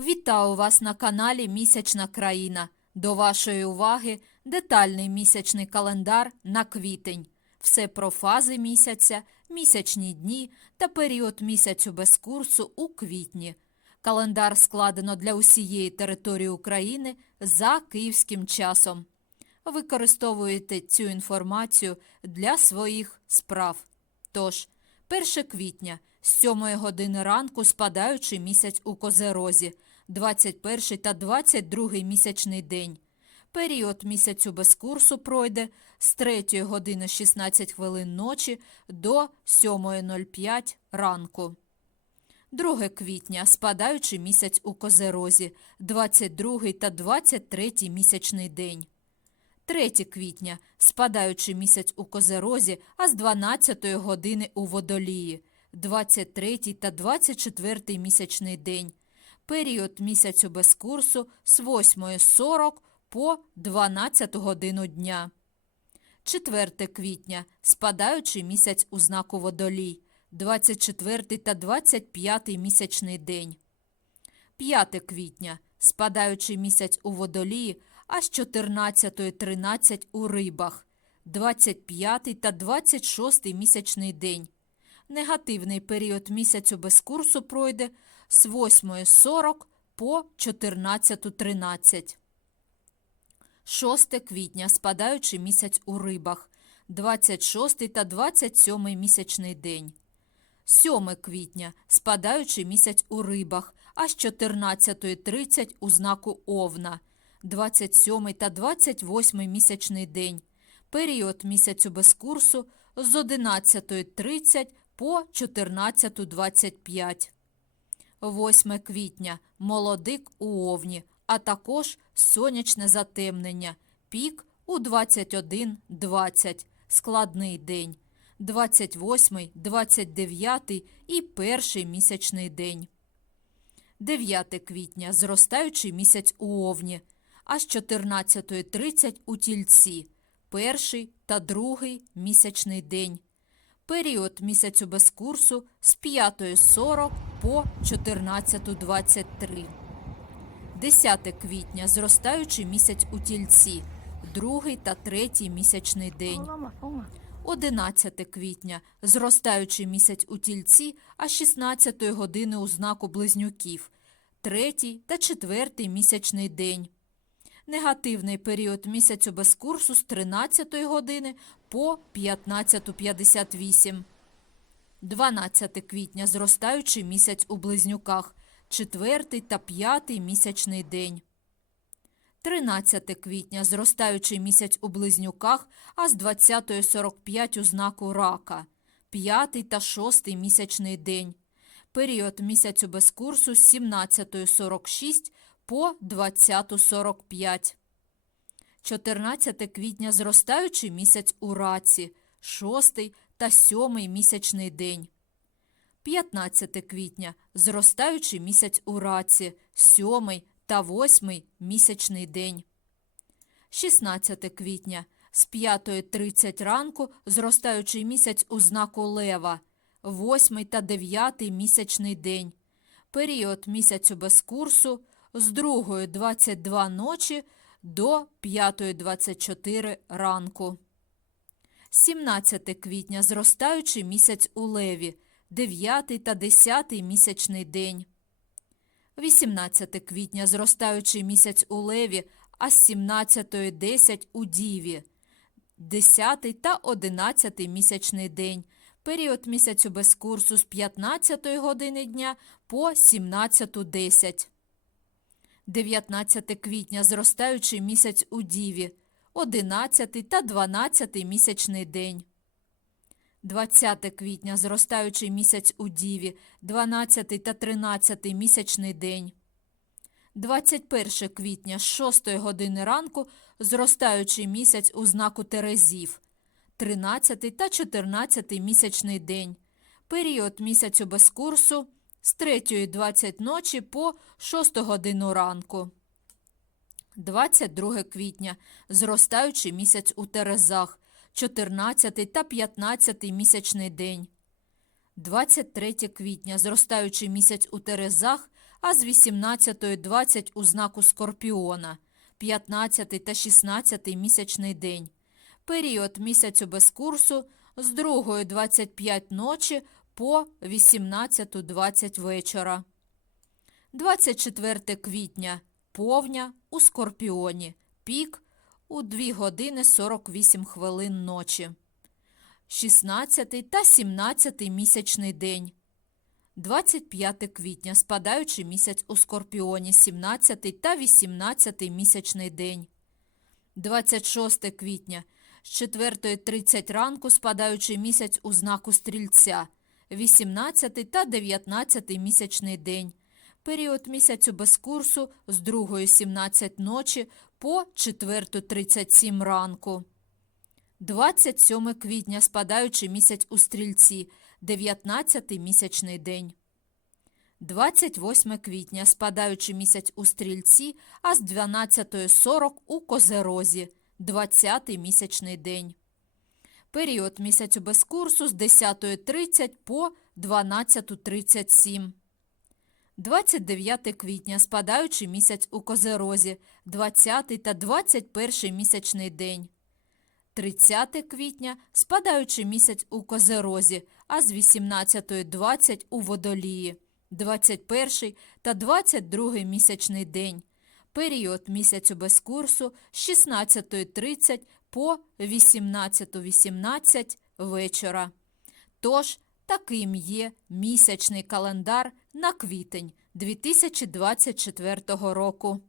Вітаю вас на каналі Місячна країна. До вашої уваги детальний місячний календар на квітень. Все про фази місяця, місячні дні та період місяцю без курсу у квітні. Календар складено для усієї території України за київським часом. Використовуєте цю інформацію для своїх справ. Тож, 1 квітня з 7 години ранку спадаючий місяць у Козерозі, 21 та 22 місячний день. Період місяцю без курсу пройде з 3 години 16 хвилин ночі до 7.05 ранку. 2 квітня спадаючий місяць у Козерозі, 22 та 23 місячний день. 3 квітня спадаючий місяць у Козерозі, а з 12 години у Водолії, 23 та 24 місячний день. Період місяцю без курсу з 8.40 по 12 годину дня. 4 квітня спадаючий місяць у знаку Водолій, 24 та 25 місячний день. 5 квітня спадаючий місяць у Водолії, аж 14.13 у Рибах, 25 та 26 місячний день. Негативний період місяцю без курсу пройде з 8.40 по 14.13. 6 квітня спадаючий місяць у Рибах, 26 та 27 місячний день. 7 квітня спадаючий місяць у Рибах, аж 14.30 у знаку Овна, 27 та 28 місячний день. Період місяцю без курсу з 11.30 по 14.25. 8 квітня молодик у Овні, а також сонячне затемнення. Пік у 21.20. Складний день. 28, 29 і перший місячний день. 9 квітня зростаючий місяць у Овні, аж 14.30 у Тільці, перший та другий місячний день. Період місяцю без курсу з 5.40 по 14.23. 10 квітня зростаючий місяць у Тільці, другий та третій місячний день. 11 квітня зростаючий місяць у Тільці, а 16 години у знаку Близнюків, третій та четвертий місячний день. Негативний період місяцю без курсу з 13 години по 15.58. 12 квітня зростаючий місяць у Близнюках, четвертий та п'ятий місячний день. 13 квітня зростаючий місяць у Близнюках, а з 20.45 у знаку Рака, п'ятий та шостий місячний день. Період місяцю без курсу з 17.46 по 20.45. 14 квітня зростаючий місяць у Раці, шостий та сьомий місячний день. 15 квітня зростаючий місяць у Раці, сьомий та восьмий місячний день. 16 квітня з 5.30 ранку зростаючий місяць у знаку Лева, восьмий та дев'ятий місячний день. Період місяцю без курсу з 2.22 ночі до 5.24 ранку. 17 квітня зростаючий місяць у Леві, 9 та 10 місячний день. 18 квітня зростаючий місяць у Леві, а з 17.10 у Діві, 10 та 11 місячний день. Період місяцю без курсу з 15 години дня по 17.10. 19 квітня зростаючий місяць у Діві, 11 та 12 місячний день. 20 квітня зростаючий місяць у Діві, 12 та 13 місячний день. 21 квітня з 6 години ранку зростаючий місяць у знаку Терезів, 13 та 14 місячний день. Період місяцю без курсу з 3.20 ночі по 6 годину ранку. 22 квітня зростаючий місяць у Терезах, 14 та 15 місячний день. 23 квітня зростаючий місяць у Терезах, а з 18.20 у знаку Скорпіона, 15 та 16 місячний день. Період місяцю без курсу з 2.25 ночі по 18.20 вечора. 24 квітня повня у Скорпіоні. Пік у 2 години 48 хвилин ночі. 16 та 17 місячний день. 25 квітня спадаючий місяць у Скорпіоні, 17 та 18 місячний день. 26 квітня з 4.30 ранку спадаючий місяць у знаку Стрільця, 18 та 19 місячний день. Період місяцю без курсу з 2.17 ночі по 4.37 ранку. 27 квітня спадаючий місяць у Стрільці, 19 місячний день. 28 квітня спадаючий місяць у Стрільці, а з 12.40 у Козерозі, 20 місячний день. Період місяцю без курсу з 10.30 по 12.37. 29 квітня спадаючий місяць у Козерозі, 20 та 21 місячний день. 30 квітня спадаючий місяць у Козерозі, а з 18.20 у Водолії, 21 та 22 місячний день. Період місяцю без курсу з 16.30 по 18.18 вечора. Тож, таким є місячний календар на квітень 2024 року.